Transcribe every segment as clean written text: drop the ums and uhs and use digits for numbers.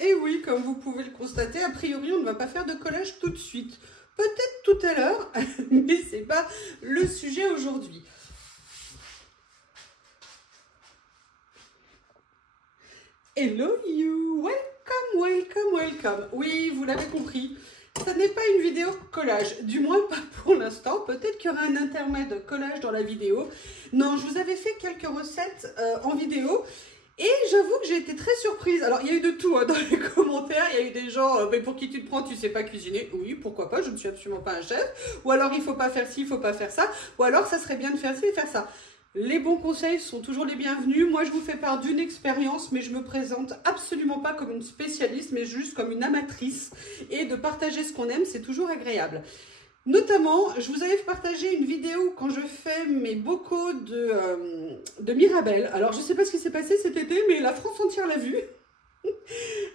Et oui, comme vous pouvez le constater, a priori, on ne va pas faire de collage tout de suite. Peut-être tout à l'heure, mais ce n'est pas le sujet aujourd'hui. Hello you, welcome, welcome, welcome. Oui, vous l'avez compris, ça n'est pas une vidéo collage, du moins pas pour l'instant. Peut-être qu'il y aura un intermède collage dans la vidéo. Non, je vous avais fait quelques recettes en vidéo. Et j'avoue que j'ai été très surprise. Alors, il y a eu de tout hein, dans les commentaires. Il y a eu des gens, mais pour qui tu te prends, tu sais pas cuisiner. Oui, pourquoi pas, je ne suis absolument pas un chef. Ou alors, il faut pas faire ci, il faut pas faire ça. Ou alors, ça serait bien de faire ci et faire ça. Les bons conseils sont toujours les bienvenus. Moi, je vous fais part d'une expérience, mais je me présente absolument pas comme une spécialiste, mais juste comme une amatrice. Et de partager ce qu'on aime, c'est toujours agréable. Notamment, je vous avais partagé une vidéo quand je fais mes bocaux de Mirabelle. Alors, je ne sais pas ce qui s'est passé cet été, mais la France entière l'a vu.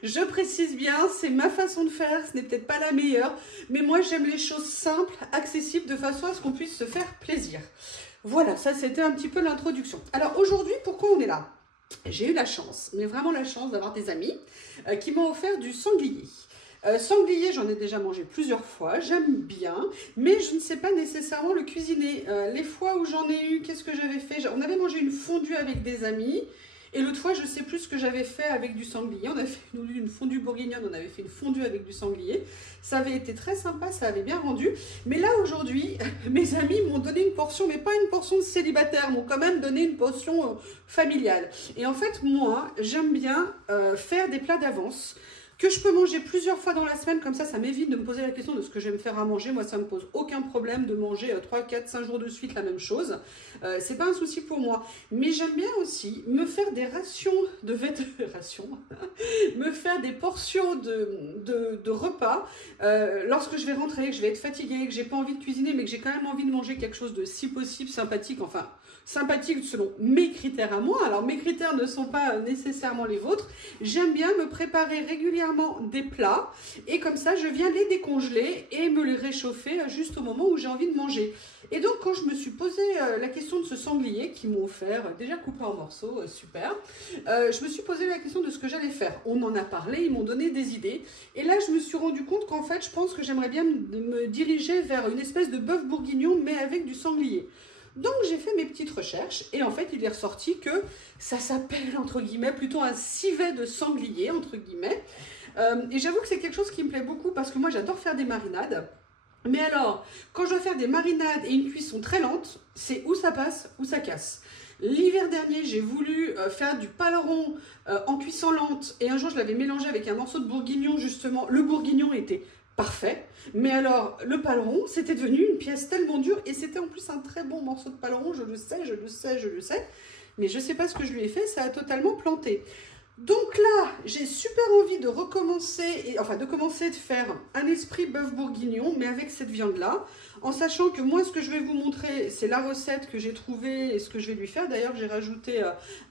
Je précise bien, c'est ma façon de faire, ce n'est peut-être pas la meilleure, mais moi j'aime les choses simples, accessibles, de façon à ce qu'on puisse se faire plaisir. Voilà, ça c'était un petit peu l'introduction. Alors aujourd'hui, pourquoi on est là? J'ai eu la chance, mais vraiment la chance d'avoir des amis qui m'ont offert du sanglier. Sanglier, j'en ai déjà mangé plusieurs fois, j'aime bien, mais je ne sais pas nécessairement le cuisiner. Les fois où j'en ai eu, qu'est-ce que j'avais fait? On avait mangé une fondue avec des amis, et l'autre fois, je ne sais plus ce que j'avais fait avec du sanglier. On a fait une fondue bourguignonne, on avait fait une fondue avec du sanglier. Ça avait été très sympa, ça avait bien rendu. Mais là, aujourd'hui, mes amis m'ont donné une portion, mais pas une portion de célibataire, m'ont quand même donné une portion familiale. Et en fait, moi, j'aime bien faire des plats d'avance, que je peux manger plusieurs fois dans la semaine, comme ça m'évite de me poser la question de ce que je vais me faire à manger. Moi, ça ne me pose aucun problème de manger 3, 4, 5 jours de suite la même chose. C'est pas un souci pour moi. Mais j'aime bien aussi me faire des rations de me faire des portions de repas lorsque je vais rentrer, que je vais être fatiguée, que j'ai pas envie de cuisiner, mais que j'ai quand même envie de manger quelque chose de si possible sympathique, enfin sympathique selon mes critères à moi. Alors mes critères ne sont pas nécessairement les vôtres. J'aime bien me préparer régulièrement des plats et comme ça je viens les décongeler et me les réchauffer juste au moment où j'ai envie de manger. Et donc quand je me suis posé la question de ce sanglier qu'ils m'ont offert, déjà coupé en morceaux, super, je me suis posé la question de ce que j'allais faire. On en a parlé, ils m'ont donné des idées et là je me suis rendu compte qu'en fait je pense que j'aimerais bien me diriger vers une espèce de bœuf bourguignon mais avec du sanglier. Donc j'ai fait mes petites recherches et en fait il est ressorti que ça s'appelle entre guillemets plutôt un civet de sanglier entre guillemets. Et j'avoue que c'est quelque chose qui me plaît beaucoup parce que moi j'adore faire des marinades. Mais alors, quand je dois faire des marinades et une cuisson très lente, c'est où ça passe, où ça casse. L'hiver dernier, j'ai voulu faire du paleron en cuisson lente et un jour je l'avais mélangé avec un morceau de bourguignon justement. Le bourguignon était parfait, mais alors le paleron, c'était devenu une pièce tellement dure et c'était en plus un très bon morceau de paleron, je le sais, mais je ne sais pas ce que je lui ai fait, ça a totalement planté. Donc là, j'ai super envie de recommencer, de commencer de faire un esprit bœuf bourguignon, mais avec cette viande-là, en sachant que moi, ce que je vais vous montrer, c'est la recette que j'ai trouvée et ce que je vais lui faire. D'ailleurs, j'ai rajouté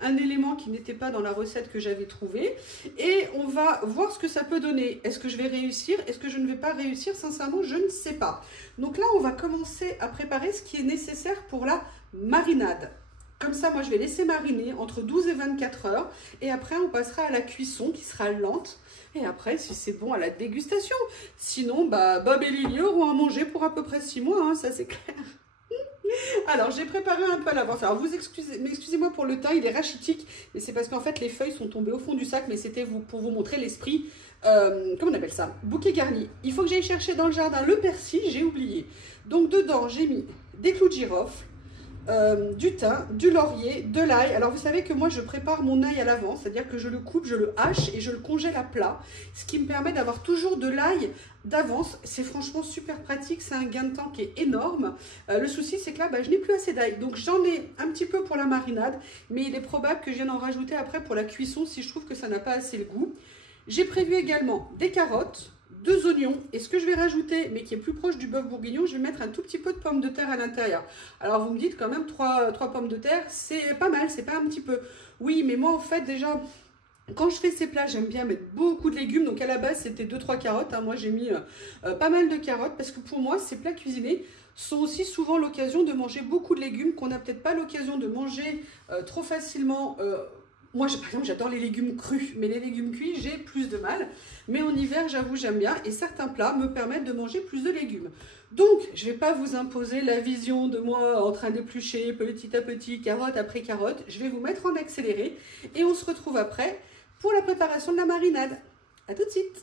un élément qui n'était pas dans la recette que j'avais trouvée. Et on va voir ce que ça peut donner. Est-ce que je vais réussir? Est-ce que je ne vais pas réussir? Sincèrement, je ne sais pas. Donc là, on va commencer à préparer ce qui est nécessaire pour la marinade. Comme ça, moi, je vais laisser mariner entre 12 et 24 heures. Et après, on passera à la cuisson qui sera lente. Et après, si c'est bon, à la dégustation. Sinon, Bob et Lily auront à manger pour à peu près 6 mois, hein, ça c'est clair. Alors, j'ai préparé un peu à l'avance. Alors, excusez-moi pour le teint, il est rachitique. Mais c'est parce qu'en fait, les feuilles sont tombées au fond du sac. Mais c'était pour vous montrer l'esprit, comment on appelle ça? Bouquet garni. Il faut que j'aille chercher dans le jardin le persil, j'ai oublié. Donc, dedans, j'ai mis des clous de girofle. Du thym, du laurier, de l'ail. Alors vous savez que moi je prépare mon ail à l'avance, c'est-à-dire que je le coupe, je le hache et je le congèle à plat, ce qui me permet d'avoir toujours de l'ail d'avance. C'est franchement super pratique, c'est un gain de temps qui est énorme. Le souci c'est que là je n'ai plus assez d'ail, donc j'en ai un petit peu pour la marinade, mais il est probable que je vienne en rajouter après pour la cuisson si je trouve que ça n'a pas assez le goût. J'ai prévu également des carottes, 2 oignons, et ce que je vais rajouter, mais qui est plus proche du bœuf bourguignon, je vais mettre un tout petit peu de pommes de terre à l'intérieur. Alors vous me dites quand même 3 pommes de terre, c'est pas mal, c'est pas un petit peu. Oui, mais moi en fait déjà, quand je fais ces plats, j'aime bien mettre beaucoup de légumes, donc à la base c'était 2-3 carottes, hein. Moi j'ai mis pas mal de carottes, parce que pour moi ces plats cuisinés sont aussi souvent l'occasion de manger beaucoup de légumes qu'on n'a peut-être pas l'occasion de manger trop facilement Moi, par exemple, j'adore les légumes crus, mais les légumes cuits, j'ai plus de mal. Mais en hiver, j'avoue, j'aime bien. Et certains plats me permettent de manger plus de légumes. Donc, je ne vais pas vous imposer la vision de moi en train d'éplucher petit à petit, carotte après carotte. Je vais vous mettre en accéléré. Et on se retrouve après pour la préparation de la marinade. À tout de suite.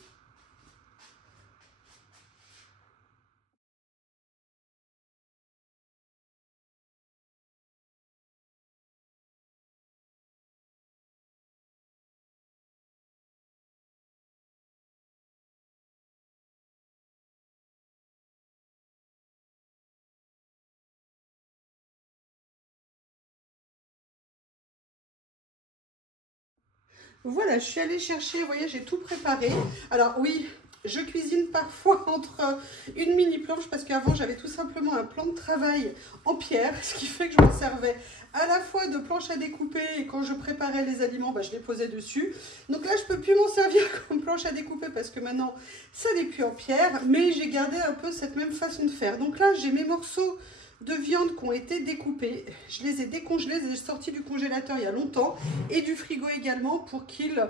Voilà, je suis allée chercher, vous voyez, j'ai tout préparé. Alors oui, je cuisine parfois entre une mini planche parce qu'avant j'avais tout simplement un plan de travail en pierre, ce qui fait que je me servais à la fois de planche à découper et quand je préparais les aliments, bah, je les posais dessus. Donc là, je ne peux plus m'en servir comme planche à découper parce que maintenant, ça n'est plus en pierre, mais j'ai gardé un peu cette même façon de faire. Donc là, j'ai mes morceaux de viande qui ont été découpés. Je les ai décongelés, je les ai sortis du congélateur il y a longtemps et du frigo également pour qu'ils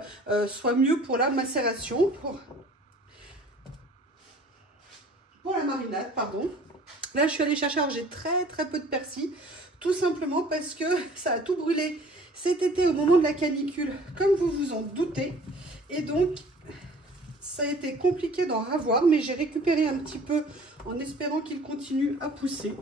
soient mieux pour la macération, pour la marinade, pardon. Là, je suis allée chercher, alors j'ai très peu de persil, tout simplement parce que ça a tout brûlé cet été au moment de la canicule, comme vous vous en doutez. Et donc, ça a été compliqué d'en ravoir, mais j'ai récupéré un petit peu en espérant qu'il continue à pousser.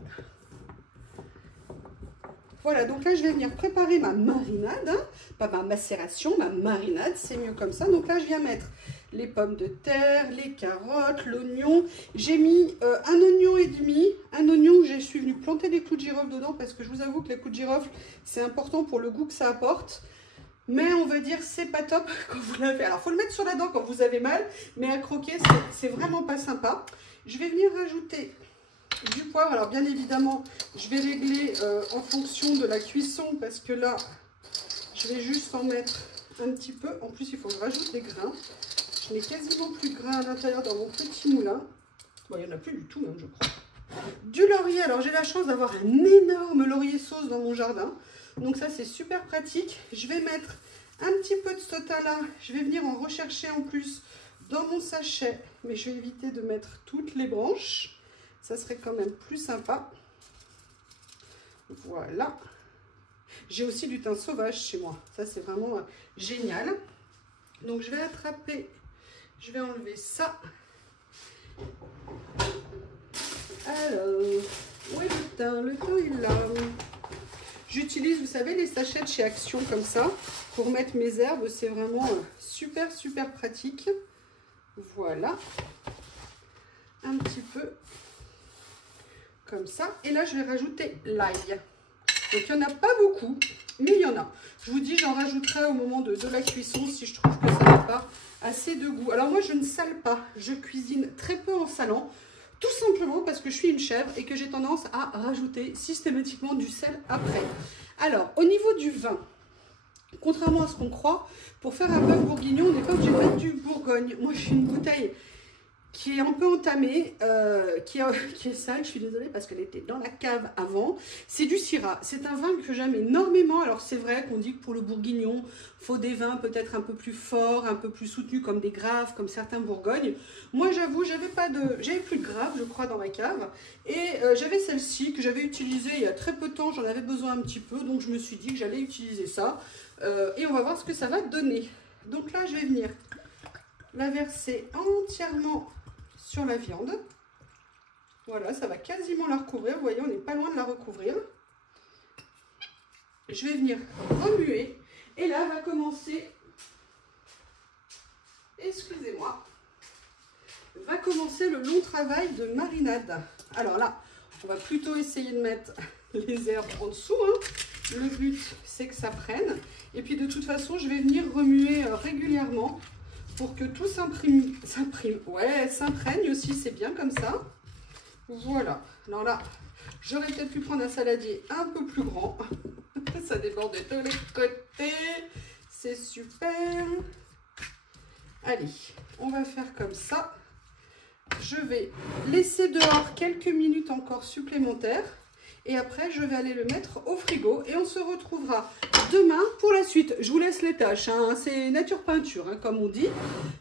Voilà, donc là, je vais venir préparer ma marinade, hein. Pas ma macération, ma marinade, c'est mieux comme ça. Donc là, je viens mettre les pommes de terre, les carottes, l'oignon. J'ai mis un oignon et demi, un oignon où je suis venue planter des clous de girofle dedans parce que je vous avoue que les clous de girofle, c'est important pour le goût que ça apporte. Mais on va dire c'est pas top quand vous l'avez. Alors, il faut le mettre sur la dent quand vous avez mal, mais à croquer, c'est vraiment pas sympa. Je vais venir rajouter du poivre. Alors bien évidemment, je vais régler en fonction de la cuisson parce que là, je vais juste en mettre un petit peu. En plus, il faut que je rajoute des grains. Je n'ai quasiment plus de grains à l'intérieur dans mon petit moulin. Bon, il n'y en a plus du tout même, je crois. Du laurier. Alors j'ai la chance d'avoir un énorme laurier sauce dans mon jardin. Donc ça, c'est super pratique. Je vais mettre un petit peu de sotala. Je vais venir en rechercher en plus dans mon sachet. Mais je vais éviter de mettre toutes les branches. Ça serait quand même plus sympa. Voilà. J'ai aussi du thym sauvage chez moi. Ça, c'est vraiment génial. Donc, je vais attraper, je vais enlever ça. Alors, où est le thym? Le thym, il est là. J'utilise, vous savez, les sachets de chez Action comme ça pour mettre mes herbes. C'est vraiment super pratique. Voilà. Un petit peu. Comme ça. Et là, je vais rajouter l'ail. Donc, il n'y en a pas beaucoup, mais il y en a. Je vous dis, j'en rajouterai au moment de la cuisson si je trouve que ça n'a pas assez de goût. Alors, moi, je ne sale pas. Je cuisine très peu en salant. Tout simplement parce que je suis une chèvre et que j'ai tendance à rajouter systématiquement du sel après. Alors, au niveau du vin, contrairement à ce qu'on croit, pour faire un bœuf bourguignon, on n'est pas obligé de mettre du Bourgogne. Moi, j'ai une bouteille qui est un peu entamée, qui est sale, je suis désolée parce qu'elle était dans la cave avant. C'est du Syrah. C'est un vin que j'aime énormément. Alors c'est vrai qu'on dit que pour le bourguignon, il faut des vins peut-être un peu plus forts, un peu plus soutenus comme des graves, comme certains Bourgognes. Moi j'avoue, j'avais plus de graves, je crois, dans ma cave. Et j'avais celle-ci que j'avais utilisée il y a très peu de temps, j'en avais besoin un petit peu. Donc je me suis dit que j'allais utiliser ça. Et on va voir ce que ça va donner. Donc là, je vais venir la verser entièrement sur la viande. Voilà, ça va quasiment la recouvrir. Vous voyez, on n'est pas loin de la recouvrir. Je vais venir remuer. Et là, va commencer, excusez-moi, va commencer le long travail de marinade. Alors là, on va plutôt essayer de mettre les herbes en dessous, hein. Le but, c'est que ça prenne. Et puis, de toute façon, je vais venir remuer régulièrement pour que tout s'imprime, ouais, s'imprègne aussi, c'est bien comme ça. Voilà. Alors là, j'aurais peut-être pu prendre un saladier un peu plus grand. Ça déborde de tous les côtés. C'est super. Allez, on va faire comme ça. Je vais laisser dehors quelques minutes encore supplémentaires. Et après, je vais aller le mettre au frigo et on se retrouvera demain pour la suite. Je vous laisse les tâches, hein. C'est nature peinture, hein, comme on dit.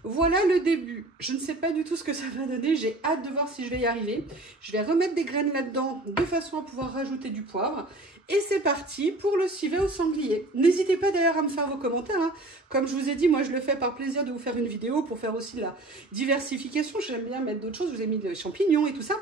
Voilà le début. Je ne sais pas du tout ce que ça va donner. J'ai hâte de voir si je vais y arriver. Je vais remettre des graines là-dedans de façon à pouvoir rajouter du poivre. Et c'est parti pour le civet au sanglier. N'hésitez pas d'ailleurs à me faire vos commentaires, hein. Comme je vous ai dit, moi je le fais par plaisir de vous faire une vidéo pour faire aussi la diversification. J'aime bien mettre d'autres choses. Je vous ai mis des champignons et tout ça.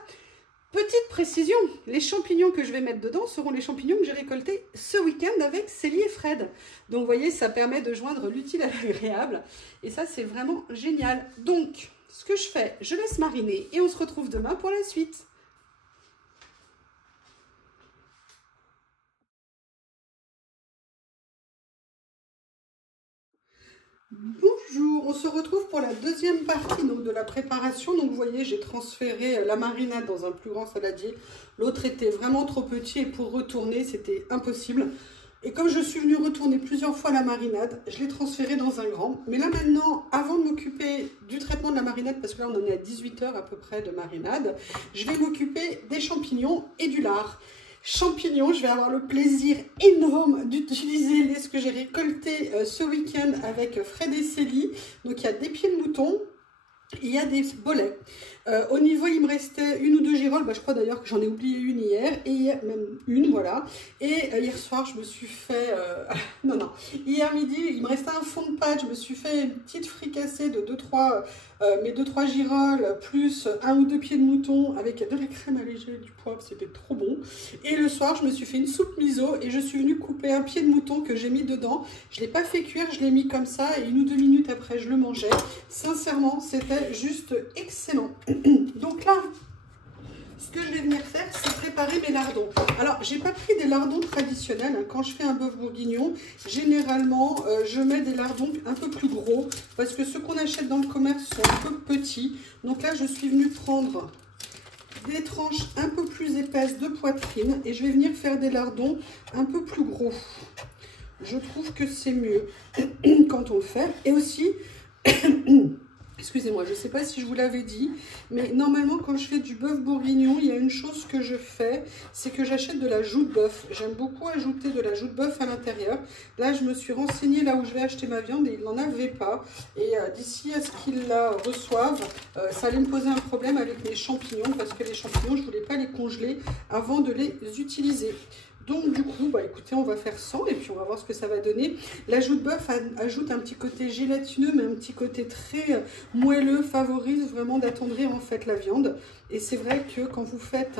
Petite précision, les champignons que je vais mettre dedans seront les champignons que j'ai récoltés ce week-end avec Célie et Fred. Donc vous voyez, ça permet de joindre l'utile à l'agréable. Et ça, c'est vraiment génial. Donc, ce que je fais, je laisse mariner et on se retrouve demain pour la suite. Bonjour, on se retrouve pour la deuxième partie donc, de la préparation. Donc vous voyez, j'ai transféré la marinade dans un plus grand saladier. L'autre était vraiment trop petit et pour retourner, c'était impossible. Et comme je suis venue retourner plusieurs fois la marinade, je l'ai transféré dans un grand. Mais là maintenant, avant de m'occuper du traitement de la marinade, parce que là on en est à 18 heures à peu près de marinade, je vais m'occuper des champignons et du lard. Champignons, je vais avoir le plaisir énorme d'utiliser ce que j'ai récolté ce week-end avec Fred et Célie. Donc il y a des pieds de mouton, il y a des bolets. Au niveau, il me restait une ou deux girolles. Je crois d'ailleurs que j'en ai oublié une hier. Et hier, même une, voilà. Et hier soir, je me suis fait... non. Hier midi, il me restait un fond de pâte. Je me suis fait une petite fricassée de mes 2-3 girolles, plus un ou deux pieds de mouton avec de la crème allégée, du poivre. C'était trop bon. Et le soir, je me suis fait une soupe miso. Et je suis venue couper un pied de mouton que j'ai mis dedans. Je ne l'ai pas fait cuire, je l'ai mis comme ça. Et 1 ou 2 minutes après, je le mangeais. Sincèrement, c'était juste excellent. Donc là, ce que je vais venir faire, c'est préparer mes lardons. Alors, j'ai pas pris des lardons traditionnels. Quand je fais un bœuf bourguignon, généralement, je mets des lardons un peu plus gros parce que ceux qu'on achète dans le commerce sont un peu petits. Donc là, je suis venue prendre des tranches un peu plus épaisses de poitrine et je vais venir faire des lardons un peu plus gros. Je trouve que c'est mieux quand on le fait. Et aussi... Excusez-moi, je ne sais pas si je vous l'avais dit, mais normalement quand je fais du bœuf bourguignon, il y a une chose que je fais, c'est que j'achète de la joue de bœuf. J'aime beaucoup ajouter de la joue de bœuf à l'intérieur. Là, je me suis renseignée là où je vais acheter ma viande et il n'en avait pas. Et d'ici à ce qu'ils la reçoivent, ça allait me poser un problème avec mes champignons, parce que les champignons, je ne voulais pas les congeler avant de les utiliser. Donc du coup, écoutez, on va faire 100 et puis on va voir ce que ça va donner. La joue de bœuf ajoute un petit côté gélatineux, mais un petit côté très moelleux, favorise vraiment d'attendrir en fait la viande. Et c'est vrai que quand vous faites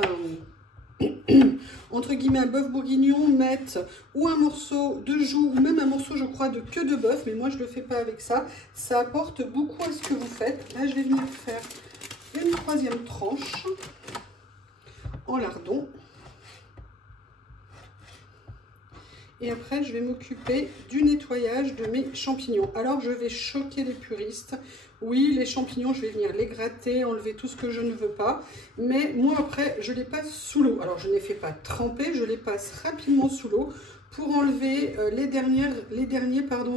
entre guillemets un bœuf bourguignon, mettre ou un morceau de joue, ou même un morceau, je crois, de queue de bœuf, mais moi je ne le fais pas avec ça, ça apporte beaucoup à ce que vous faites. Là, je vais venir faire une 3e tranche en lardon. Et après, je vais m'occuper du nettoyage de mes champignons. Alors, je vais choquer les puristes. Oui, les champignons, je vais venir les gratter, enlever tout ce que je ne veux pas. Mais moi, après, je les passe sous l'eau. Alors, je ne les fais pas tremper, je les passe rapidement sous l'eau pour enlever les derniers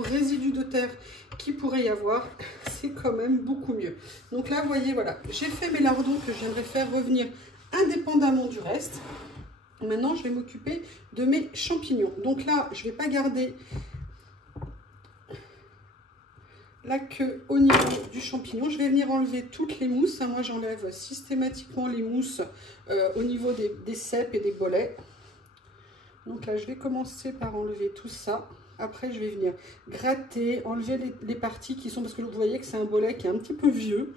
résidus de terre qu'il pourrait y avoir. C'est quand même beaucoup mieux. Donc là, vous voyez, voilà, j'ai fait mes lardons que j'aimerais faire revenir indépendamment du reste. Maintenant, je vais m'occuper de mes champignons. Donc là, je ne vais pas garder la queue au niveau du champignon. Je vais venir enlever toutes les mousses. Moi, j'enlève systématiquement les mousses au niveau des cèpes et des bolets. Donc là, je vais commencer par enlever tout ça. Après, je vais venir gratter, enlever les parties qui sont... Parce que vous voyez que c'est un bolet qui est un petit peu vieux.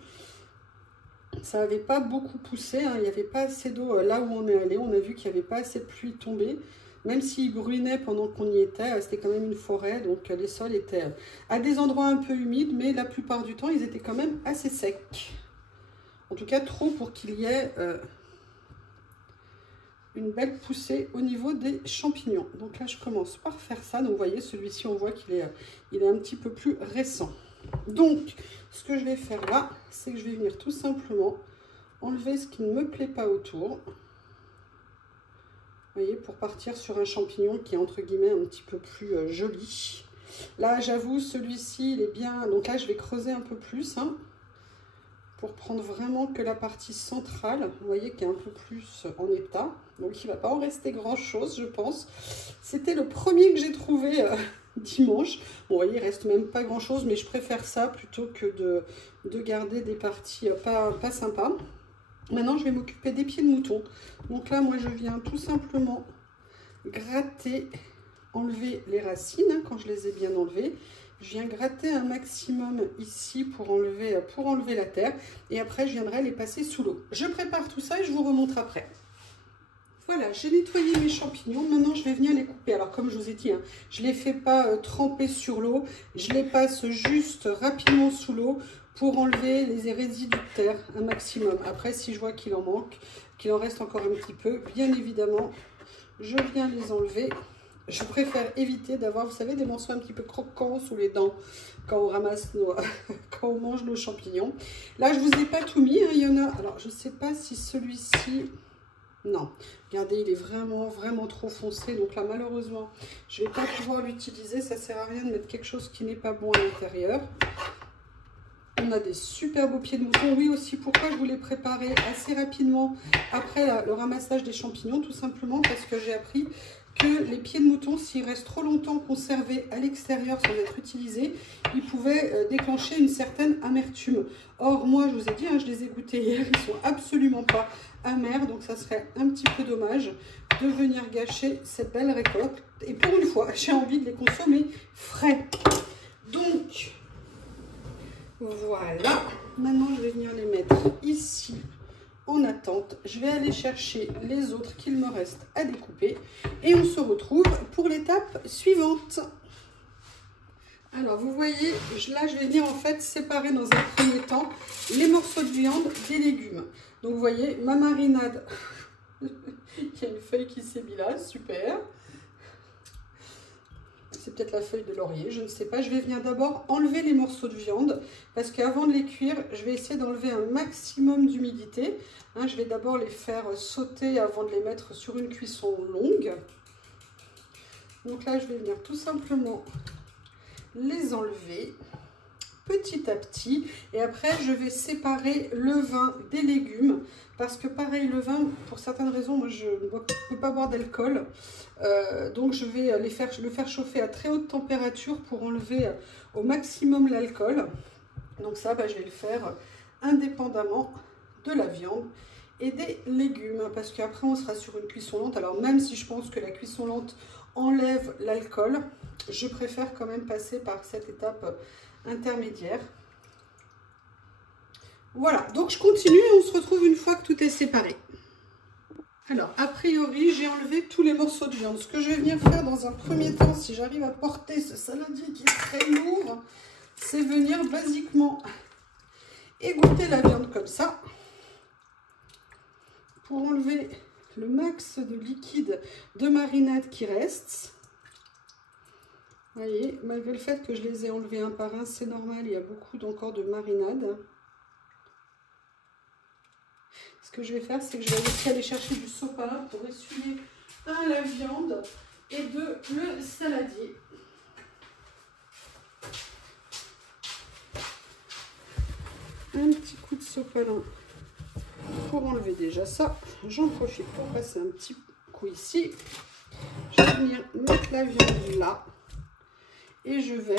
Ça n'avait pas beaucoup poussé, hein. Il n'y avait pas assez d'eau là où on est allé. On a vu qu'il n'y avait pas assez de pluie tombée. Même s'il brûlait pendant qu'on y était, c'était quand même une forêt. Donc les sols étaient à des endroits un peu humides, mais la plupart du temps, ils étaient quand même assez secs. En tout cas, trop pour qu'il y ait une belle poussée au niveau des champignons. Donc là, je commence par faire ça. Donc vous voyez, celui-ci, on voit qu'il est un petit peu plus récent. Donc, ce que je vais faire là, c'est que je vais venir tout simplement enlever ce qui ne me plaît pas autour. Vous voyez, pour partir sur un champignon qui est entre guillemets un petit peu plus joli. Là, j'avoue, celui-ci, il est bien... Donc là, je vais creuser un peu plus pour prendre vraiment que la partie centrale, vous voyez, qui est un peu plus en état. Donc il ne va pas en rester grand chose, je pense. C'était le premier que j'ai trouvé dimanche. Bon, vous voyez, il ne reste même pas grand chose, mais je préfère ça plutôt que de garder des parties pas sympas. Maintenant, je vais m'occuper des pieds de mouton. Donc là, moi, je viens tout simplement gratter, enlever les racines, hein, quand je les ai bien enlevées. Je viens gratter un maximum ici pour enlever la terre. Et après, je viendrai les passer sous l'eau. Je prépare tout ça et je vous remontre après. Voilà, j'ai nettoyé mes champignons. Maintenant, je vais venir les couper. Alors, comme je vous ai dit, hein, je ne les fais pas tremper sur l'eau. Je les passe juste rapidement sous l'eau pour enlever les résidus de terre un maximum. Après, si je vois qu'il en manque, qu'il en reste encore un petit peu, bien évidemment, je viens les enlever. Je préfère éviter d'avoir, vous savez, des morceaux un petit peu croquants sous les dents quand on ramasse quand on mange nos champignons. Là, je ne vous ai pas tout mis, hein, il y en a. Alors, je ne sais pas si celui-ci... Non, regardez, il est vraiment trop foncé. Donc là, malheureusement, je ne vais pas pouvoir l'utiliser. Ça ne sert à rien de mettre quelque chose qui n'est pas bon à l'intérieur. On a des super beaux pieds de mouton. Oui, aussi, pourquoi je voulais préparer assez rapidement après le ramassage des champignons, tout simplement parce que j'ai appris que les pieds de mouton, s'ils restent trop longtemps conservés à l'extérieur sans être utilisés, ils pouvaient déclencher une certaine amertume. Or, moi, je vous ai dit, hein, je les ai goûtés hier, ils sont absolument pas amers, donc ça serait un petit peu dommage de venir gâcher cette belle récolte. Et pour une fois, j'ai envie de les consommer frais. Donc, voilà. Maintenant, je vais venir les mettre ici en attente. Je vais aller chercher les autres qu'il me reste à découper et on se retrouve pour l'étape suivante. Alors vous voyez, là je vais venir en fait séparer dans un premier temps les morceaux de viande des légumes. Donc vous voyez ma marinade, il y a une feuille qui s'est mise là, super. C'est peut-être la feuille de laurier, je ne sais pas. Je vais venir d'abord enlever les morceaux de viande parce qu'avant de les cuire, je vais essayer d'enlever un maximum d'humidité. Hein, je vais d'abord les faire sauter avant de les mettre sur une cuisson longue. Donc là, je vais venir tout simplement les enlever petit à petit. Et après, je vais séparer le vin des légumes. Parce que pareil, le vin, pour certaines raisons, moi je ne peux pas boire d'alcool. Donc je vais le faire chauffer à très haute température pour enlever au maximum l'alcool. Donc ça, je vais le faire indépendamment de la viande et des légumes. Parce qu'après, on sera sur une cuisson lente. Alors même si je pense que la cuisson lente enlève l'alcool, je préfère quand même passer par cette étape intermédiaire. Voilà, donc je continue et on se retrouve une fois que tout est séparé. Alors, a priori, j'ai enlevé tous les morceaux de viande. Ce que je vais venir faire dans un premier temps, si j'arrive à porter ce saladier qui est très lourd, c'est venir basiquement égoutter la viande comme ça pour enlever le max de liquide de marinade qui reste. Vous voyez, malgré le fait que je les ai enlevés un par un, c'est normal, il y a beaucoup encore de marinade. Ce que je vais faire, c'est que je vais aussi aller chercher du sopalin pour essuyer la viande et le saladier. Un petit coup de sopalin pour enlever déjà ça. J'en profite pour passer un petit coup ici. Je vais venir mettre la viande là et je vais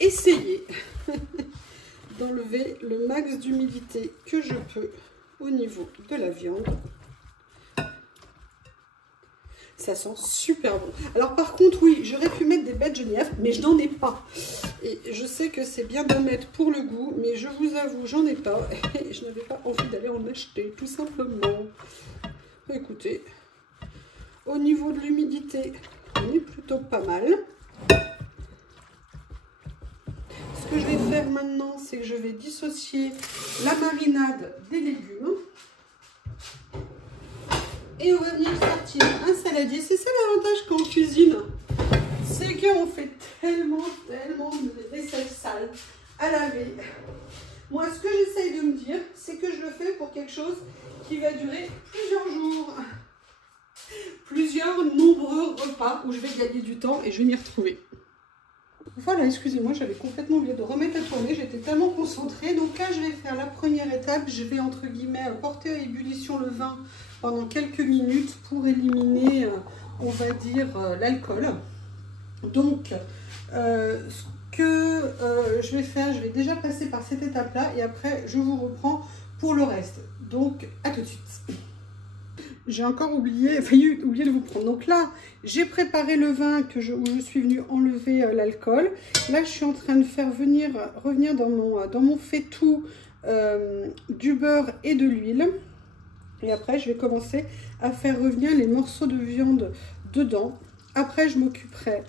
essayer d'enlever le max d'humidité que je peux au niveau de la viande. Ça sent super bon. Alors par contre, oui, j'aurais pu mettre des baies de genièvre, mais je n'en ai pas. Et je sais que c'est bien d'en mettre pour le goût, mais je vous avoue, j'en ai pas. Et je n'avais pas envie d'aller en acheter, tout simplement. Écoutez, au niveau de l'humidité, on est plutôt pas mal. Ce que je vais faire maintenant, c'est que je vais dissocier la marinade des légumes. Et on va venir sortir un saladier. C'est ça l'avantage quand on cuisine. C'est qu'on fait tellement de vaisselle sale à laver. Moi, ce que j'essaye de me dire, c'est que je le fais pour quelque chose qui va durer plusieurs jours. Plusieurs nombreux repas où je vais gagner du temps et je vais m'y retrouver. Voilà, excusez-moi, j'avais complètement oublié de remettre à tourner, j'étais tellement concentrée. Donc là, je vais faire la première étape, je vais entre guillemets porter à ébullition le vin pendant quelques minutes pour éliminer, on va dire, l'alcool. Donc, ce que je vais faire, je vais déjà passer par cette étape-là et après, je vous reprends pour le reste. Donc, à tout de suite. J'ai encore failli oublier de vous prendre. Donc là, j'ai préparé le vin où je suis venue enlever l'alcool. Là, je suis en train de faire revenir dans mon faitout du beurre et de l'huile. Et après, je vais commencer à faire revenir les morceaux de viande dedans. Après, je m'occuperai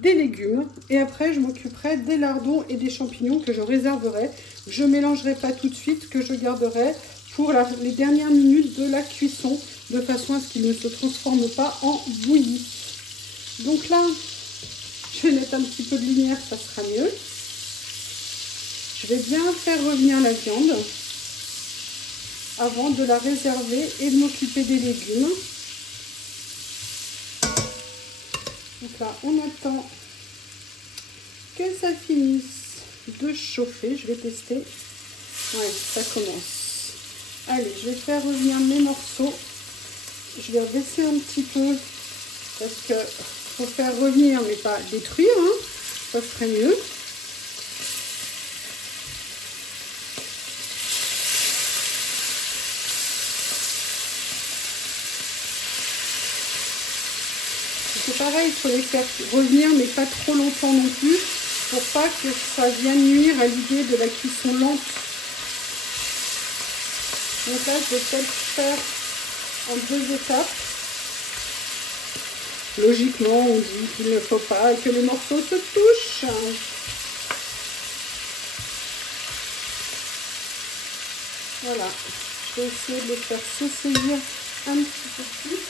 des légumes. Et après, je m'occuperai des lardons et des champignons que je réserverai. Je ne mélangerai pas tout de suite, que je garderai pour les dernières minutes de la cuisson, de façon à ce qu'il ne se transforme pas en bouillie. Donc là, je vais mettre un petit peu de lumière, ça sera mieux. Je vais bien faire revenir la viande avant de la réserver et de m'occuper des légumes. Donc là, on attend que ça finisse de chauffer. Je vais tester. Ouais, ça commence. Allez, je vais faire revenir mes morceaux. Je vais baisser un petit peu parce que faut faire revenir mais pas détruire, hein. Ça serait mieux. C'est pareil, il faut les faire revenir mais pas trop longtemps non plus pour pas que ça vienne nuire à l'idée de la cuisson lente. Donc là, je vais peut-être faire en 2 étapes. Logiquement, on dit qu'il ne faut pas que les morceaux se touchent. Voilà. Je vais essayer de les faire s'essayer un petit peu plus.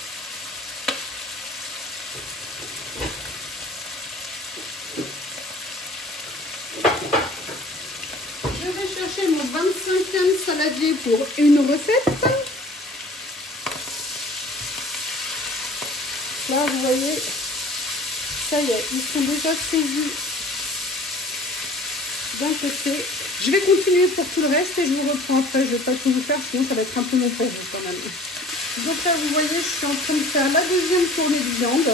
Je vais chercher mon 25e saladier pour une recette. Là, vous voyez, ça y est, ils sont déjà saisis d'un côté. Je vais continuer pour tout le reste et je vous reprends après. Je ne vais pas tout vous faire, sinon ça va être un peu long pour vous quand même. Donc là, vous voyez, je suis en train de faire la deuxième tournée de viande.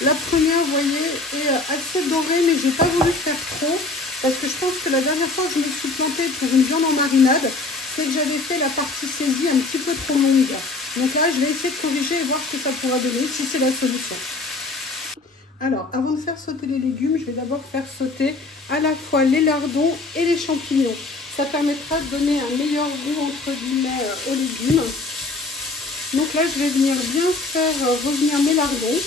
La première, vous voyez, est assez dorée, mais je n'ai pas voulu faire trop. Parce que je pense que la dernière fois que je me suis plantée pour une viande en marinade, c'est que j'avais fait la partie saisie un petit peu trop longue. Donc là, je vais essayer de corriger et voir ce que ça pourra donner, si c'est la solution. Alors, avant de faire sauter les légumes, je vais d'abord faire sauter à la fois les lardons et les champignons. Ça permettra de donner un meilleur goût, entre guillemets, aux légumes. Donc là, je vais venir bien faire revenir mes lardons.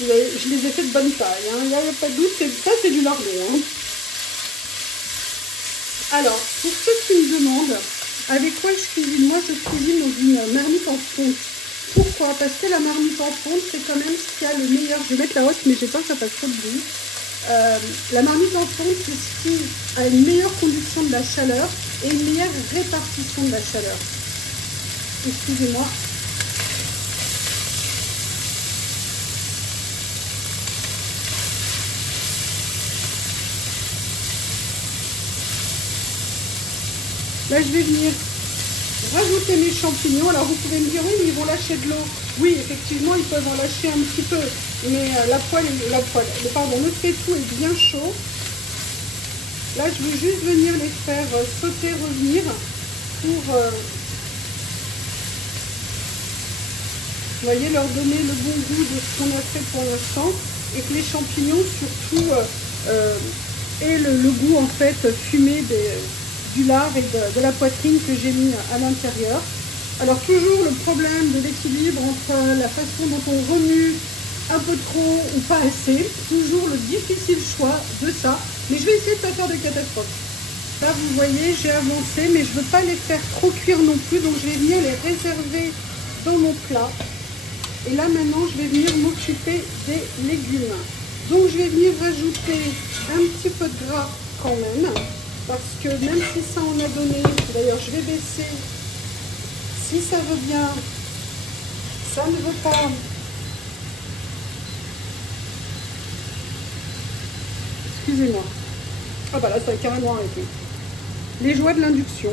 Vous voyez, je les ai fait de bonne taille, hein. Il n'y a pas de doute, ça c'est du lardon. Hein. Alors, pour ceux qui me demandent avec quoi je cuisine, moi je cuisine dans une marmite en fonte. Pourquoi? Parce que la marmite en fonte, c'est quand même ce qui a le meilleur. Je vais mettre la haute, mais j'ai peur que ça fasse trop de bruit. La marmite en fonte, c'est ce qui a une meilleure conduction de la chaleur et une meilleure répartition de la chaleur. Excusez-moi. Là, je vais venir rajouter mes champignons. Alors, vous pouvez me dire, oui, mais ils vont lâcher de l'eau. Oui, effectivement, ils peuvent en lâcher un petit peu. Mais le faitout est bien chaud. Là, je veux juste venir les faire sauter, revenir pour, vous voyez, leur donner le bon goût de ce qu'on a fait pour l'instant. Et que les champignons, surtout, aient le goût, en fait, fumé du lard et de la poitrine que j'ai mis à l'intérieur. Alors toujours le problème de l'équilibre entre la façon dont on remue un peu trop ou pas assez, toujours le difficile choix de ça, mais je vais essayer de ne pas faire de catastrophe. Là vous voyez, j'ai avancé, mais je ne veux pas les faire trop cuire non plus, donc je vais venir les réserver dans mon plat. Et là maintenant je vais venir m'occuper des légumes. Donc je vais venir rajouter un petit peu de gras quand même. Parce que même si ça en a donné, d'ailleurs je vais baisser, si ça veut bien, ça ne veut pas. Excusez-moi. Ah bah là, ça a carrément arrêté. Les joies de l'induction.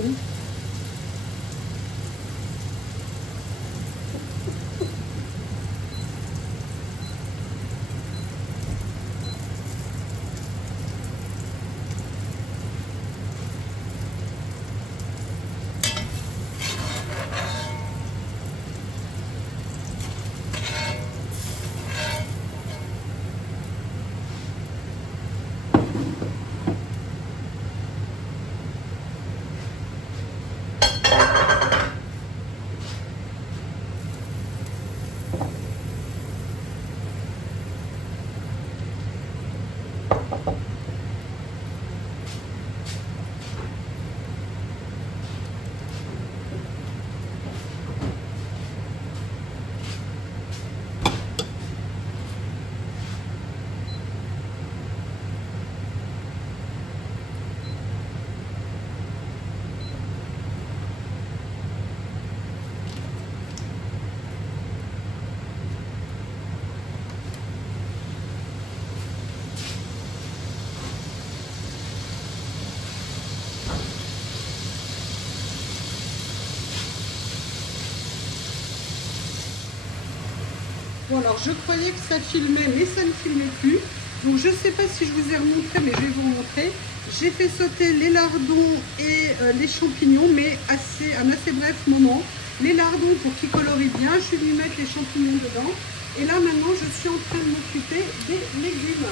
Bon, alors je croyais que ça filmait, mais ça ne filmait plus. Donc je ne sais pas si je vous ai remontré, mais je vais vous remontrer. J'ai fait sauter les lardons et les champignons, mais un assez bref moment. Les lardons pour qu'ils colorient bien, je suis venue mettre les champignons dedans. Et là maintenant, je suis en train de m'occuper des légumes.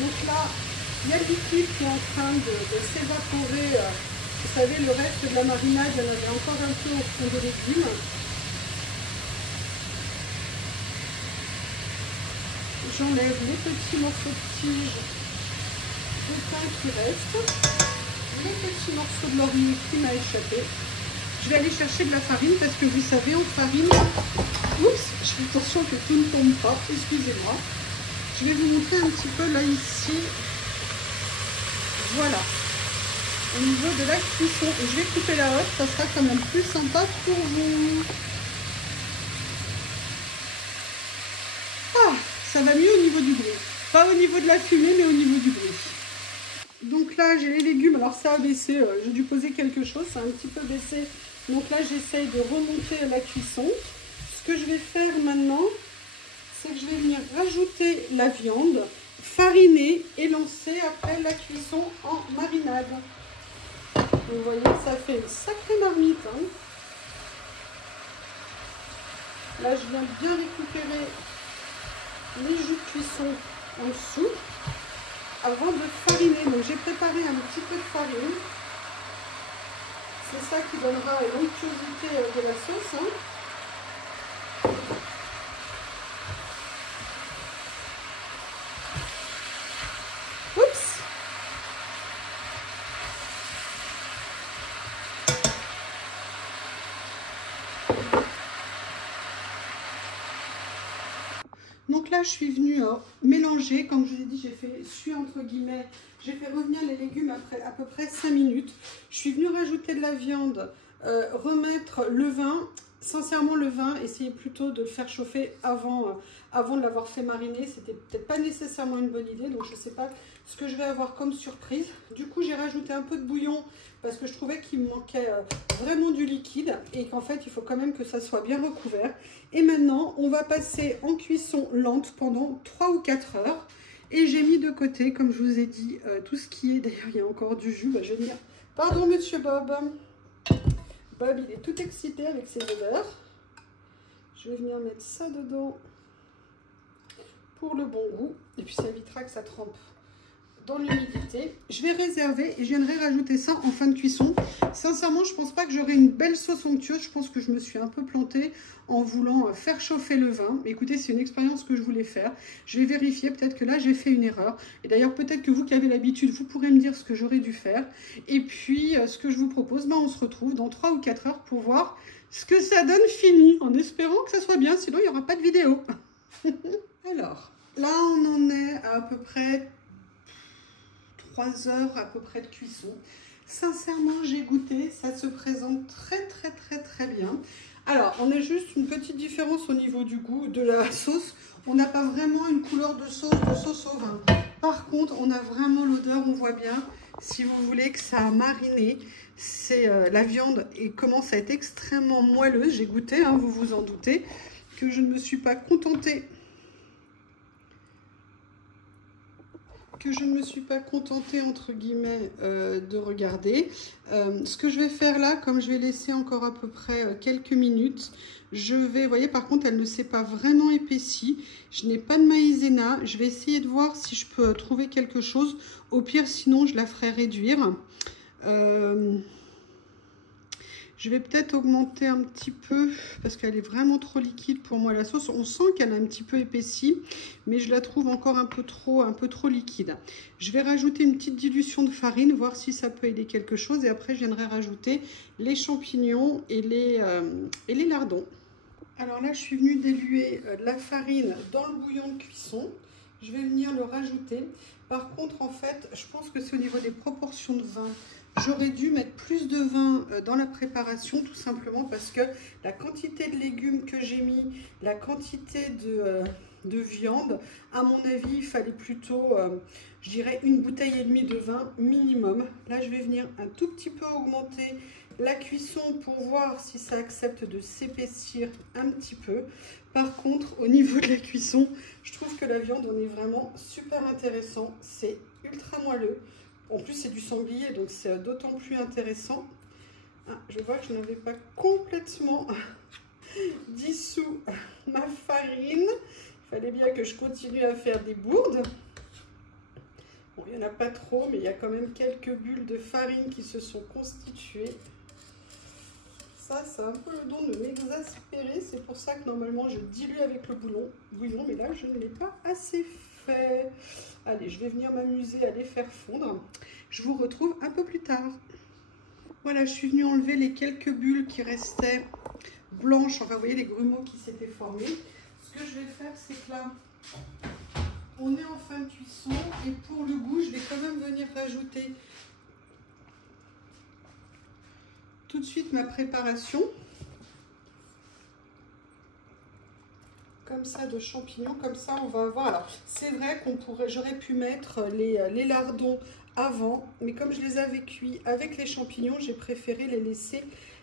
Donc là, il y a le liquide qui est en train de s'évaporer. Vous savez, le reste de la marinade, il y en avait encore un peu au fond des légumes. J'enlève les petits morceaux de tige de pain qui restent, les petits morceaux de laurier qui m'a échappé. Je vais aller chercher de la farine parce que vous savez, en farine, oups, je fais attention que tout ne tombe pas, excusez-moi. Je vais vous montrer un petit peu là ici, voilà, au niveau de la cuisson. Et je vais couper la haute, ça sera quand même plus sympa pour vous. Ah, ça va mieux au niveau du bruit. Pas au niveau de la fumée, mais au niveau du bruit. Donc là, j'ai les légumes. Alors ça a baissé. J'ai dû poser quelque chose. Ça a un petit peu baissé. Donc là, j'essaye de remonter la cuisson. Ce que je vais faire maintenant, c'est que je vais venir rajouter la viande, fariner et lancer après la cuisson en marinade. Vous voyez, ça fait une sacrée marmite. Hein. Là, je viens bien récupérer les jus de cuisson en dessous avant de fariner. Donc j'ai préparé un petit peu de farine. C'est ça qui donnera l'onctuosité de la sauce. Hein. Oups! Donc là, je suis venue mélanger, comme je vous ai dit, j'ai fait suer entre guillemets, j'ai fait revenir les légumes après à peu près 5 minutes. Je suis venue rajouter de la viande, remettre le vin. Sincèrement, le vin, essayez plutôt de le faire chauffer avant de l'avoir fait mariner. C'était peut-être pas nécessairement une bonne idée, donc je ne sais pas ce que je vais avoir comme surprise. Du coup, j'ai rajouté un peu de bouillon parce que je trouvais qu'il me manquait vraiment du liquide et qu'en fait, il faut quand même que ça soit bien recouvert. Et maintenant, on va passer en cuisson lente pendant 3 ou 4 heures. Et j'ai mis de côté, comme je vous ai dit, tout ce qui est... D'ailleurs, il y a encore du jus. Bah, je vais dire... Pardon, monsieur Bob. Bob, il est tout excité avec ses odeurs. Je vais venir mettre ça dedans pour le bon goût. Et puis, ça évitera que ça trempe dans l'humidité. Je vais réserver et je viendrai rajouter ça en fin de cuisson. Sincèrement, je pense pas que j'aurai une belle sauce onctueuse. Je pense que je me suis un peu plantée en voulant faire chauffer le vin. Mais écoutez, c'est une expérience que je voulais faire. Je vais vérifier. Peut-être que là, j'ai fait une erreur. Et d'ailleurs, peut-être que vous qui avez l'habitude, vous pourrez me dire ce que j'aurais dû faire. Et puis, ce que je vous propose, on se retrouve dans 3 ou 4 heures pour voir ce que ça donne fini. En espérant que ça soit bien. Sinon, il n'y aura pas de vidéo. Alors, là, on en est à peu près 3 heures à peu près de cuisson. Sincèrement, j'ai goûté, ça se présente très bien. Alors, on a juste une petite différence au niveau du goût de la sauce. On n'a pas vraiment une couleur de sauce au vin. Par contre, on a vraiment l'odeur, on voit bien. Si vous voulez que ça a mariné, c'est la viande et commence à être extrêmement moelleuse. J'ai goûté, hein, vous vous en doutez, que je ne me suis pas contentée. Entre guillemets de regarder. Ce que je vais faire là, comme je vais laisser encore à peu près quelques minutes, je vais, vous voyez, par contre elle ne s'est pas vraiment épaissie, je n'ai pas de maïzena, je vais essayer de voir si je peux trouver quelque chose, au pire sinon je la ferai réduire. Je vais peut-être augmenter un petit peu parce qu'elle est vraiment trop liquide pour moi la sauce. On sent qu'elle a un petit peu épaissi, mais je la trouve encore un peu trop liquide. Je vais rajouter une petite dilution de farine, voir si ça peut aider quelque chose. Et après, je viendrai rajouter les champignons et les lardons. Alors là, je suis venue diluer de la farine dans le bouillon de cuisson. Je vais venir le rajouter. Par contre, en fait, je pense que c'est au niveau des proportions de vin. J'aurais dû mettre plus de vin dans la préparation, tout simplement parce que la quantité de légumes que j'ai mis, la quantité de viande, à mon avis, il fallait plutôt, je dirais, 1,5 bouteille de vin minimum. Là, je vais venir un tout petit peu augmenter la cuisson pour voir si ça accepte de s'épaissir un petit peu. Par contre, au niveau de la cuisson, je trouve que la viande, on est vraiment super intéressant. C'est ultra moelleux. En plus, c'est du sanglier, donc c'est d'autant plus intéressant. Ah, je vois que je n'avais pas complètement dissous ma farine. Il fallait bien que je continue à faire des bourdes. Bon, il n'y en a pas trop, mais il y a quand même quelques bulles de farine qui se sont constituées. Ça a un peu le don de m'exaspérer. C'est pour ça que normalement, je dilue avec le bouillon, mais là, je ne l'ai pas assez fait. Allez, je vais venir m'amuser à les faire fondre. Je vous retrouve un peu plus tard. Voilà, je suis venue enlever les quelques bulles qui restaient blanches. Enfin, vous voyez les grumeaux qui s'étaient formés. Ce que je vais faire, c'est que là, on est en fin de cuisson. Et pour le goût, je vais quand même venir rajouter tout de suite ma préparation. Comme ça, de champignons, comme ça on va avoir. Alors c'est vrai j'aurais pu mettre les lardons avant, mais comme je les avais cuits avec les champignons, j'ai préféré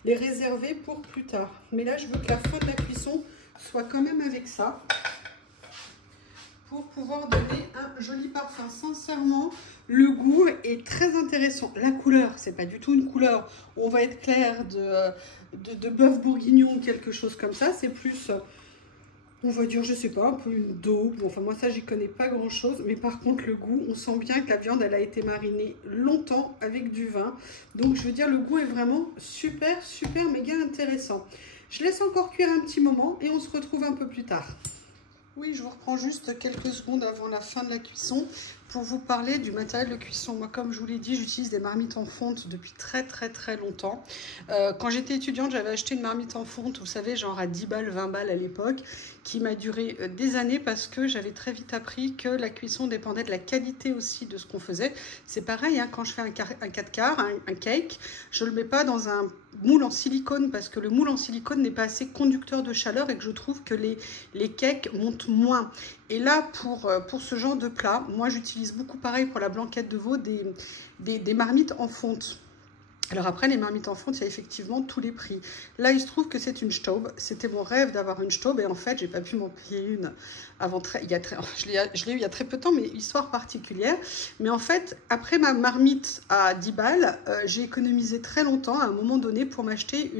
les réserver pour plus tard. Mais là je veux que la fin de la cuisson soit quand même avec ça, pour pouvoir donner un joli parfum. Sincèrement, le goût est très intéressant. La couleur, c'est pas du tout une couleur, on va être clair, de bœuf bourguignon ou quelque chose comme ça, c'est plus... On va dire, je sais pas, un peu une daube. Bon, enfin, moi, ça, j'y connais pas grand-chose. Mais par contre, le goût, on sent bien que la viande, elle a été marinée longtemps avec du vin. Donc, je veux dire, le goût est vraiment super, méga intéressant. Je laisse encore cuire un petit moment et on se retrouve un peu plus tard. Oui, je vous reprends juste quelques secondes avant la fin de la cuisson pour vous parler du matériel de cuisson. Moi, comme je vous l'ai dit, j'utilise des marmites en fonte depuis très longtemps. Quand j'étais étudiante, j'avais acheté une marmite en fonte, vous savez, genre à 10 balles, 20 balles à l'époque, qui m'a duré des années parce que j'avais très vite appris que la cuisson dépendait de la qualité aussi de ce qu'on faisait. C'est pareil, hein, quand je fais un 4 quarts, un cake, je ne le mets pas dans un moule en silicone parce que le moule en silicone n'est pas assez conducteur de chaleur et que je trouve que les cakes montent moins. Et là, pour ce genre de plat, moi j'utilise beaucoup pareil pour la blanquette de veau, des marmites en fonte. Alors après, les marmites en fonte, il y a effectivement tous les prix. Là, il se trouve que c'est une Staub. C'était mon rêve d'avoir une Staub et en fait, j'ai pas pu m'en payer une avant je l'ai eu il y a très peu de temps, mais histoire particulière. Mais en fait, après ma marmite à 10 balles, j'ai économisé très longtemps à un moment donné pour m'acheter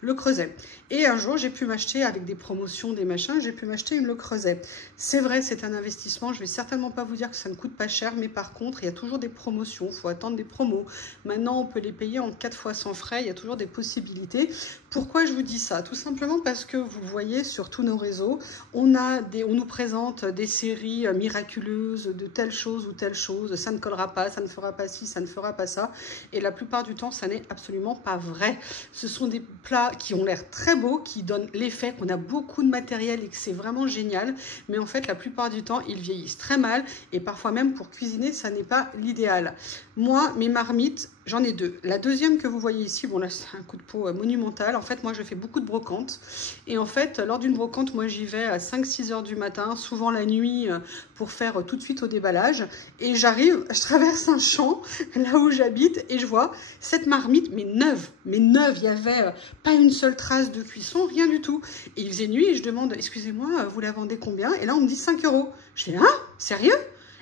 Le Creuset. Et un jour, j'ai pu m'acheter avec des promotions, des machins, j'ai pu m'acheter une Le Creuset. C'est vrai, c'est un investissement. Je vais certainement pas vous dire que ça ne coûte pas cher, mais par contre, il y a toujours des promotions. Il faut attendre des promos. Maintenant, on peut les payer en 4 fois sans frais, il y a toujours des possibilités. Pourquoi je vous dis ça? Tout simplement parce que vous voyez sur tous nos réseaux, on nous présente des séries miraculeuses de telle chose ou telle chose, ça ne collera pas, ça ne fera pas ci, ça ne fera pas ça, et la plupart du temps, ça n'est absolument pas vrai. Ce sont des plats qui ont l'air très beaux, qui donnent l'effet qu'on a beaucoup de matériel et que c'est vraiment génial, mais en fait, la plupart du temps, ils vieillissent très mal, et parfois même pour cuisiner, ça n'est pas l'idéal. Moi, mes marmites, j'en ai deux. La deuxième que vous voyez ici, bon là c'est un coup de peau monumental. En fait, moi je fais beaucoup de brocantes. Et en fait, lors d'une brocante, moi j'y vais à 5-6 heures du matin, souvent la nuit, pour faire tout de suite au déballage. Et j'arrive, je traverse un champ, là où j'habite, et je vois cette marmite, mais neuve. Il n'y avait pas une seule trace de cuisson, rien du tout. Et il faisait nuit et je demande, excusez-moi, vous la vendez combien? Et là on me dit 5 €. Je fais, hein, sérieux?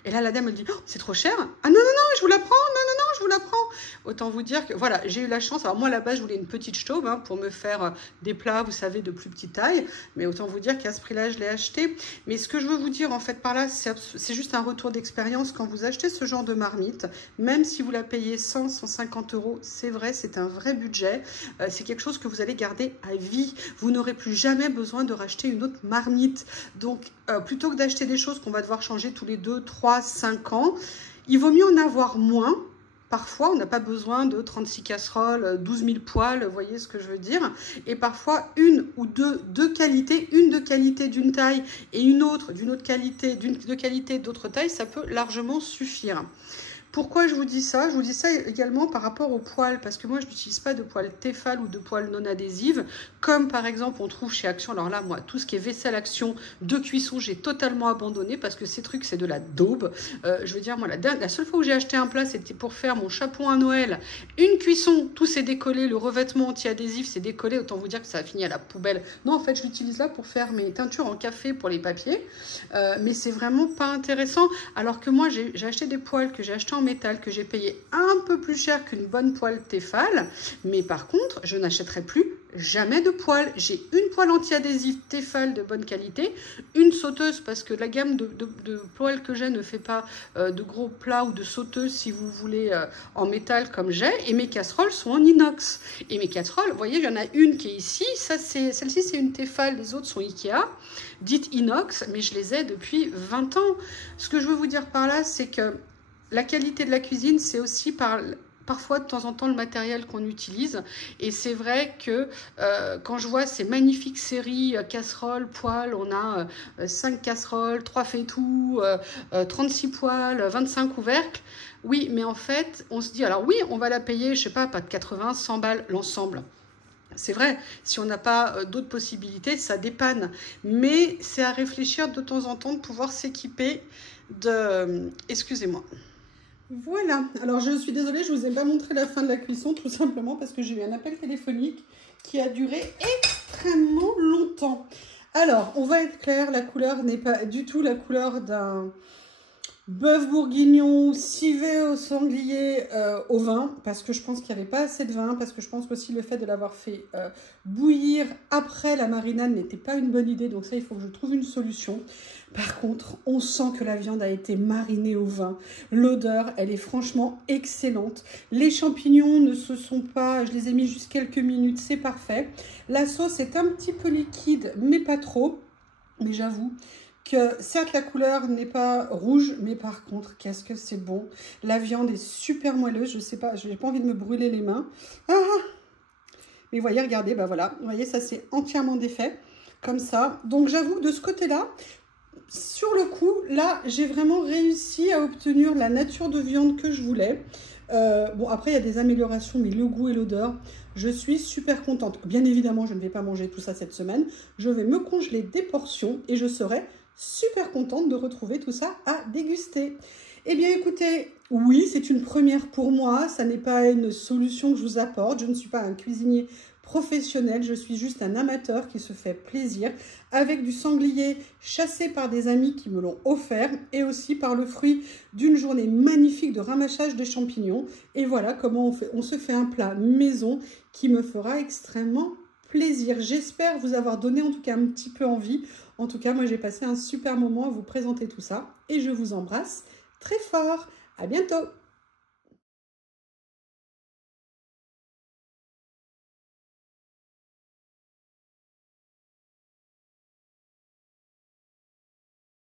Et là, la dame, elle dit, oh, c'est trop cher. Ah non, non, non, je vous la prends. Non, non, non, je vous la prends. Autant vous dire que, voilà, j'ai eu la chance. Alors moi, à la base, je voulais une petite stove hein, pour me faire des plats, vous savez, de plus petite taille. Mais autant vous dire qu'à ce prix-là, je l'ai acheté. Mais ce que je veux vous dire, en fait, par là, c'est juste un retour d'expérience. Quand vous achetez ce genre de marmite, même si vous la payez 100, 150 €, c'est vrai, c'est un vrai budget. C'est quelque chose que vous allez garder à vie. Vous n'aurez plus jamais besoin de racheter une autre marmite. Donc, plutôt que d'acheter des choses qu'on va devoir changer tous les 2, 3, 5 ans, il vaut mieux en avoir moins. Parfois, on n'a pas besoin de 36 casseroles, 12 000 poêles, vous voyez ce que je veux dire. Et parfois, une ou deux qualités, une de qualité d'une taille et une autre d'une autre qualité, de qualité d'autre taille, ça peut largement suffire. Pourquoi je vous dis ça? Je vous dis ça également par rapport aux poêles, parce que moi, je n'utilise pas de poêle Tefal ou de poêle non adhésive, comme par exemple, on trouve chez Action. Alors là, moi, tout ce qui est vaisselle Action de cuisson, j'ai totalement abandonné, parce que ces trucs, c'est de la daube. Je veux dire, moi, la seule fois où j'ai acheté un plat, c'était pour faire mon chapeau à Noël. Une cuisson, tout s'est décollé, le revêtement anti-adhésif s'est décollé, autant vous dire que ça a fini à la poubelle. Non, en fait, je l'utilise là pour faire mes teintures en café pour les papiers, mais c'est vraiment pas intéressant. Alors que moi, j'ai acheté des poêles que j'ai acheté en métal, que j'ai payé un peu plus cher qu'une bonne poêle Tefal, mais par contre je n'achèterai plus jamais de poêle. J'ai une poêle anti-adhésive Tefal de bonne qualité, une sauteuse parce que la gamme de poêles que j'ai ne fait pas de gros plats ou de sauteuses si vous voulez en métal comme j'ai, et mes casseroles sont en inox. Et mes casseroles, vous voyez, il y en a une qui est ici, celle-ci c'est une Tefal, les autres sont Ikea, dites inox, mais je les ai depuis 20 ans. Ce que je veux vous dire par là, c'est que la qualité de la cuisine, c'est aussi parfois de temps en temps le matériel qu'on utilise. Et c'est vrai que quand je vois ces magnifiques séries casseroles, poêles, on a 5 casseroles, 3 fétous, 36 poêles, 25 couvercles. Oui, mais en fait, on se dit, alors oui, on va la payer, je sais pas de 80, 100 balles l'ensemble. C'est vrai, si on n'a pas d'autres possibilités, ça dépanne. Mais c'est à réfléchir de temps en temps de pouvoir s'équiper de... Excusez-moi. Voilà, alors je suis désolée, je ne vous ai pas montré la fin de la cuisson, tout simplement parce que j'ai eu un appel téléphonique qui a duré extrêmement longtemps. Alors, on va être clair, la couleur n'est pas du tout la couleur d'un bœuf bourguignon civet au sanglier au vin, parce que je pense qu'il n'y avait pas assez de vin, parce que je pense qu'aussi le fait de l'avoir fait bouillir après la marinade n'était pas une bonne idée, donc ça, il faut que je trouve une solution. Par contre, on sent que la viande a été marinée au vin. L'odeur, elle est franchement excellente. Les champignons ne se sont pas... Je les ai mis juste quelques minutes, c'est parfait. La sauce est un petit peu liquide, mais pas trop. Mais j'avoue que certes, la couleur n'est pas rouge, mais par contre, qu'est-ce que c'est bon. La viande est super moelleuse. Je sais pas, je n'ai pas envie de me brûler les mains. Ah! Mais voyez, regardez, bah voilà. Vous voyez, ça c'est entièrement défait, comme ça. Donc j'avoue, de ce côté-là... Sur le coup, là, j'ai vraiment réussi à obtenir la nature de viande que je voulais. Bon, après, il y a des améliorations, mais le goût et l'odeur, je suis super contente. Bien évidemment, je ne vais pas manger tout ça cette semaine. Je vais me congeler des portions et je serai super contente de retrouver tout ça à déguster. Eh bien, écoutez, oui, c'est une première pour moi. Ça n'est pas une solution que je vous apporte. Je ne suis pas un cuisinier professionnel, je suis juste un amateur qui se fait plaisir avec du sanglier chassé par des amis qui me l'ont offert et aussi par le fruit d'une journée magnifique de ramassage des champignons. Et voilà comment on se fait un plat maison qui me fera extrêmement plaisir. J'espère vous avoir donné en tout cas un petit peu envie. En tout cas, moi j'ai passé un super moment à vous présenter tout ça et je vous embrasse très fort. À bientôt!